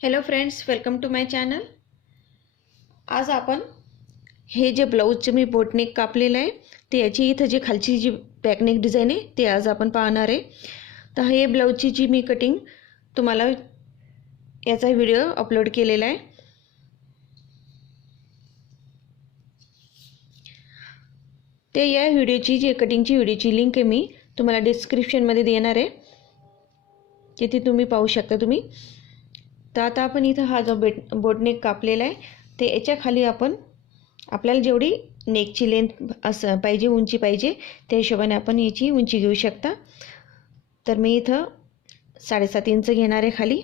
Hello friends, welcome to my channel. आज आपण हे जे ब्लाऊजचे मी बोटनेक कापलेलं आहे ते याची इथं जी खालची जी बॅकनेक डिझाईन आहे ते आज आपण पाहणार आहे. तर हे ब्लाऊजची जी मी कटिंग तुम्हाला याचा व्हिडिओ अपलोड केलेला आहे. ते या व्हिडिओची जी कटिंगची व्हिडिओची लिंक आहे मी तुम्हाला डिस्क्रिप्शनमध्ये देणार आहे, तिथे तुम्ही पाहू शकता तुम्ही. तर आता आपण इथं हा जो बोटनेक कापलेला आहे ते याच्या खाली आपण आपल्याला जेवढी नेकची लेंथ असं पाहिजे, उंची पाहिजे, त्या हिशोबाने आपण याची उंची घेऊ शकता. तर मी इथं 7.5 इंच घेणार आहे खाली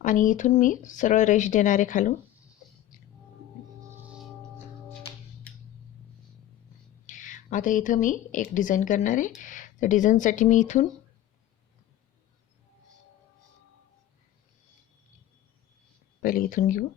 आणि इथून मी सरळ रेष देणार आहे खालून. आता इथं मी एक डिझाईन करणार आहे. तर डिझाईनसाठी मी इथून पहिले इथून घेऊ.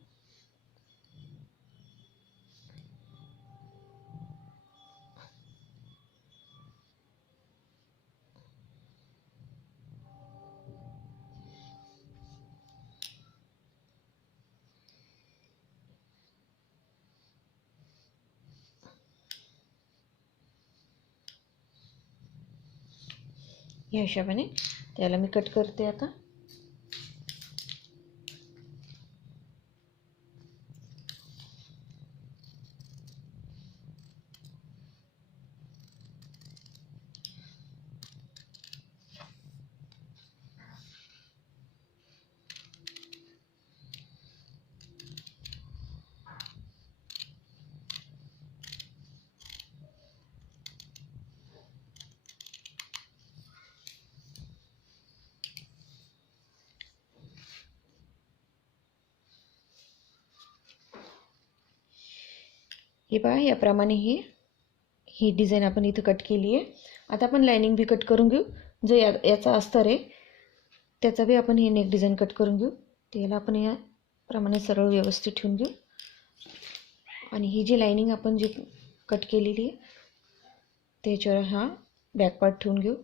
या हिशोबाने त्याला मी कट करते आता. हे पहा, याप्रमाणे ही डिझाईन आपण इथं कट केली आहे. आता आपण लाइनिंग बी कट करून घेऊ. जो याचा अस्तर आहे त्याचा बी आपण ही नेक डिझाईन कट करून घेऊ. त्याला आपण याप्रमाणे सरळ व्यवस्थित ठेवून घेऊ आणि ही जी लाइनिंग आपण जी कट केलेली आहे त्याच्यावर हा बॅक पार्ट ठेवून घेऊ.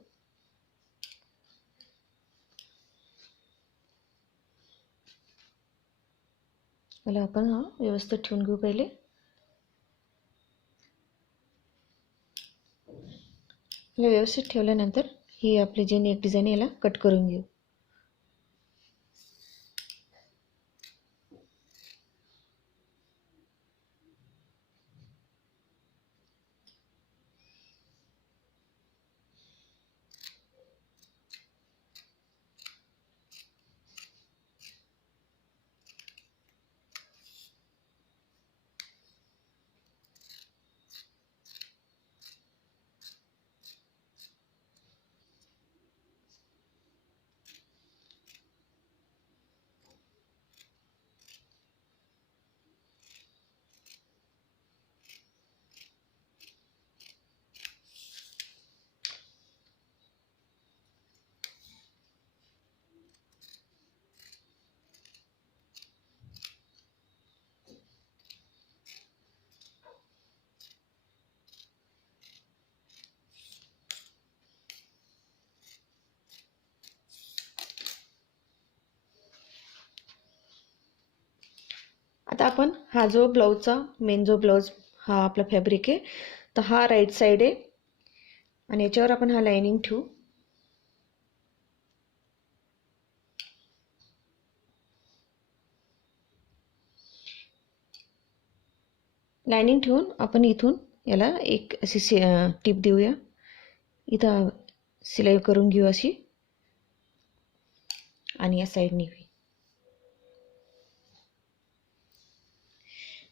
याला आपण हा व्यवस्थित ठेवून घेऊ. पहिले व्यवस्थित ठेवल्यानंतर ही आपली जी नेक डिझाईन याला कट करून घेऊ. आता आपण हा जो ब्लाऊजचा मेन जो ब्लाऊज हा आपला फॅब्रिक आहे, तर हा राईट साईड आहे आणि याच्यावर आपण हा लाइनिंग ठेवू. लाइनिंग ठेवून आपण इथून याला एक अशी टिप देऊया. इथं सिलाई करून घेऊ अशी आणि या साईडने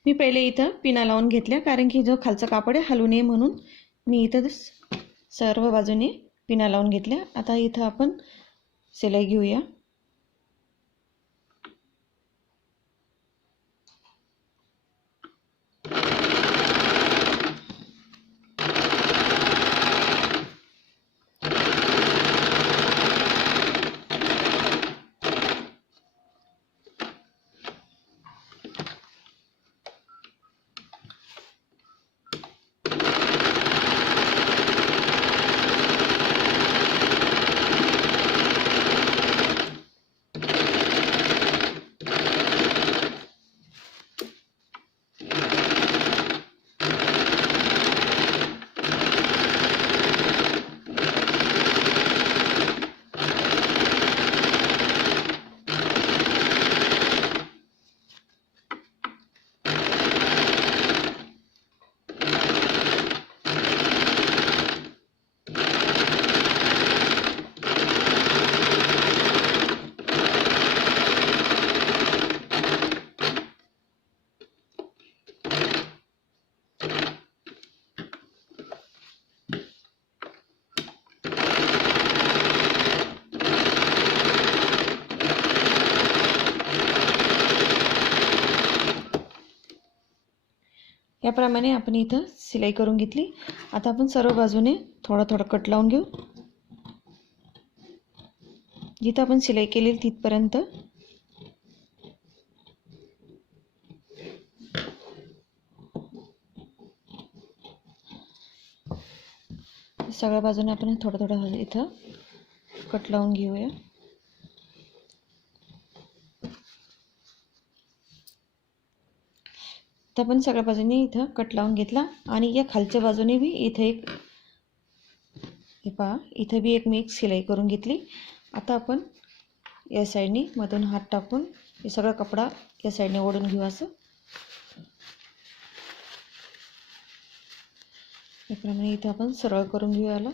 मी पहिले इथं पिना लावून घेतल्या, कारण की जो खालचा कापड आहे हलू नये म्हणून मी इथं सर्व बाजूने पिना लावून घेतल्या. आता इथं आपण सिलाई घेऊया. याप्रमाणे आपण इथं शिलाई करून घेतली. आता आपण सर्व बाजूने थोडा थोडा कट लावून घेऊ. जिथं आपण शिलाई केली तिथपर्यंत सगळ्या बाजूने आपण थोडं थोडं इथं कट लावून घेऊया. तर आपण सगळ्या बाजूने इथं कट लावून घेतला आणि या खालच्या बाजूने बी इथे एक हे पहा इथं बी मी एक शिलाई करून घेतली. आता आपण या साईडने मधून हात टाकून हे सगळा कपडा या साईडने ओढून घेऊ. असं याप्रमाणे इथं आपण सरळ करून घेऊ याला.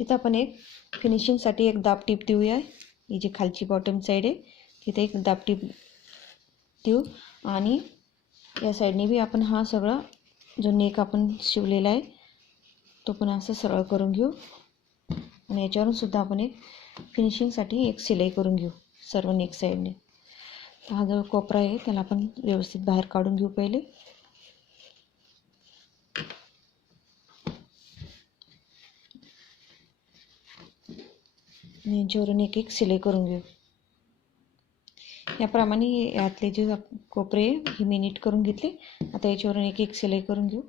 इथं आपण एक फिनिशिंगसाठी एक दाब टीप देऊया. ही जी खालची बॉटम साईड आहे तिथे एक दाब टीप देऊ आणि या साईडने बी आपण हा सगळा जो नेक आपण शिवलेला आहे तो पण असं सरळ करून घेऊ आणि याच्यावरून सुद्धा आपण एक फिनिशिंगसाठी एक शिलाई करून घेऊ सर्व नेक साईडने. तर हा जो कोपरा आहे त्याला आपण व्यवस्थित बाहेर काढून घेऊ पहिले. आणि याच्यावरून एक एक शिलाई करून घेऊ. याप्रमाणे यातले जे कोपरे हे मी नीट करून घेतले. आता याच्यावरून एक एक शिलाई करून घेऊ.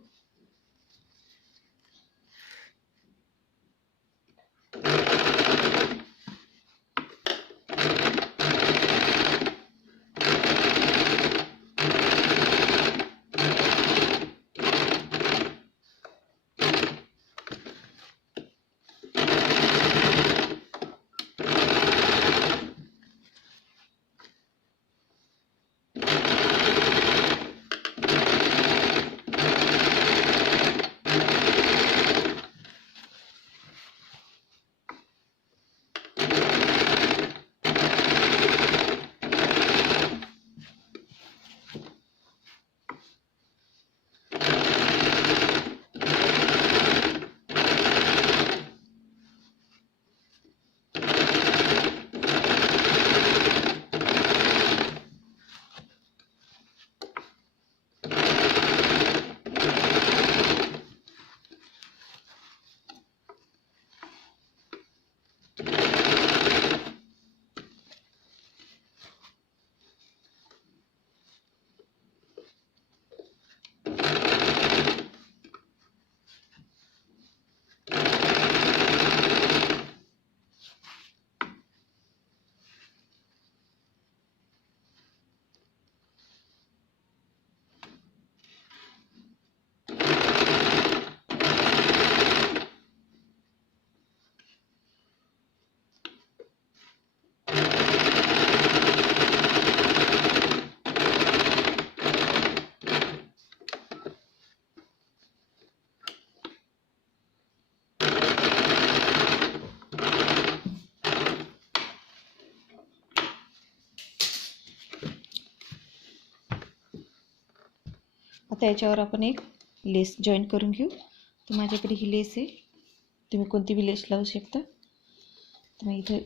आता याच्यावर आपण एक लेस जॉईन करून घेऊ. तर माझ्याकडे ही लेस आहे, तुम्ही कोणती बी लेस लावू शकता. तर मग इथे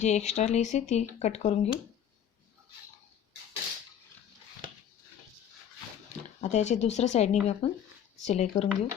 जी एक्स्ट्रा लेस आहे ती कट करून घेऊ। आता याच्या दुसऱ्या साईडने भी आपण शिलाई करून घेऊ।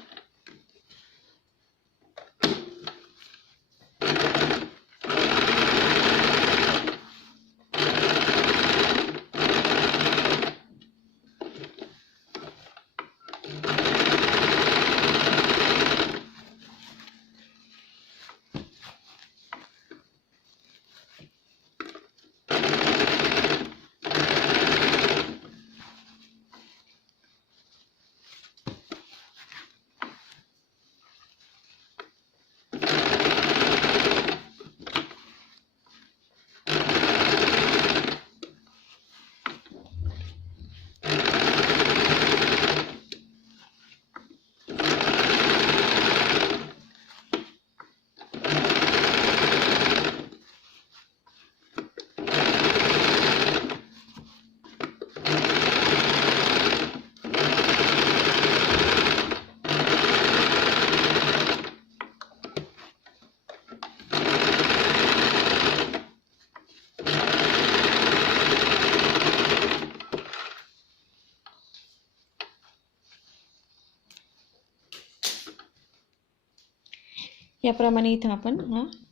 याप्रमाणे इथं आपण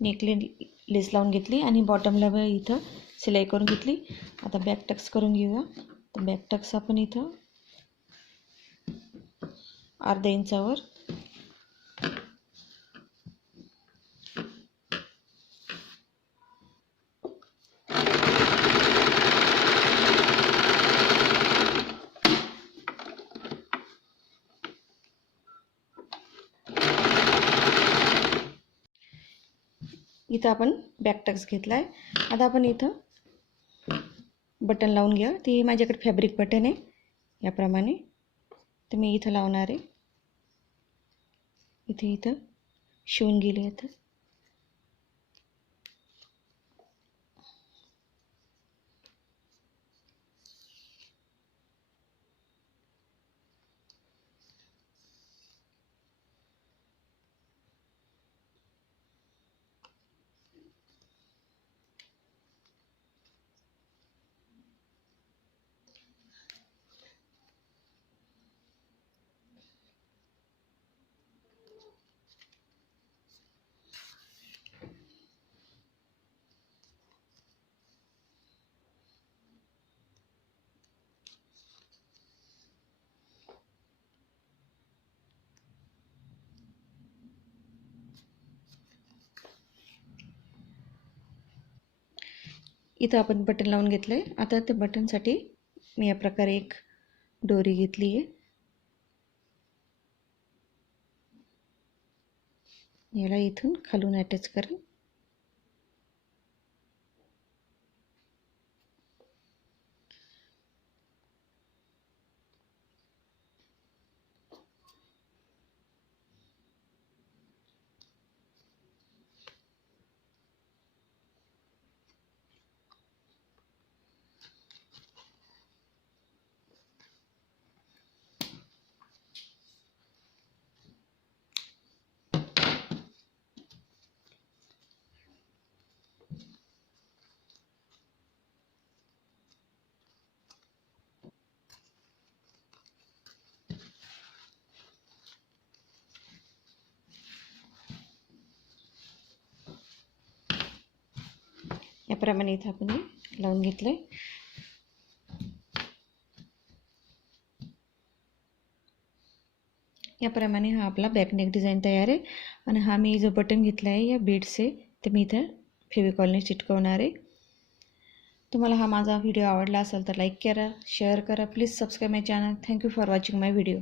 नेकलाइन लेस लावून घेतली आणि बॉटमला इथं शिलाई करून घेतली। आता बॅक टक्स करून घेऊया। तर बॅक टक्स आपण इथं अर्धा इंचावर इथं आपण बॅक टक्स घेतलाय। आता आपण इथं बटन लावून घ्या। ती माझ्याकडे फॅब्रिक बटन आहे याप्रमाणे, तर मी इथं लावणार आहे। इथं शिवून गेले आता। इथं आपण बटन लावून घेतलंय। आता त्या बटनसाठी मी या प्रकारे एक दोरी घेतली आहे। याला इथून खालून अटॅच करा। याप्रमाणे इथं आपण लावून घेतलंय। याप्रमाणे हा आपला बॅक नेक डिझाइन तयार आहे। आणि हा मी जो बटन घेतला आहे या बीड्सचे ते मी इथं फेविकॉलने चिटकवणार आहे। तुम्हाला हा माझा व्हिडिओ आवडला असेल तर लाईक करा, शेअर करा, please subscribe my channel. Thank you for watching my video.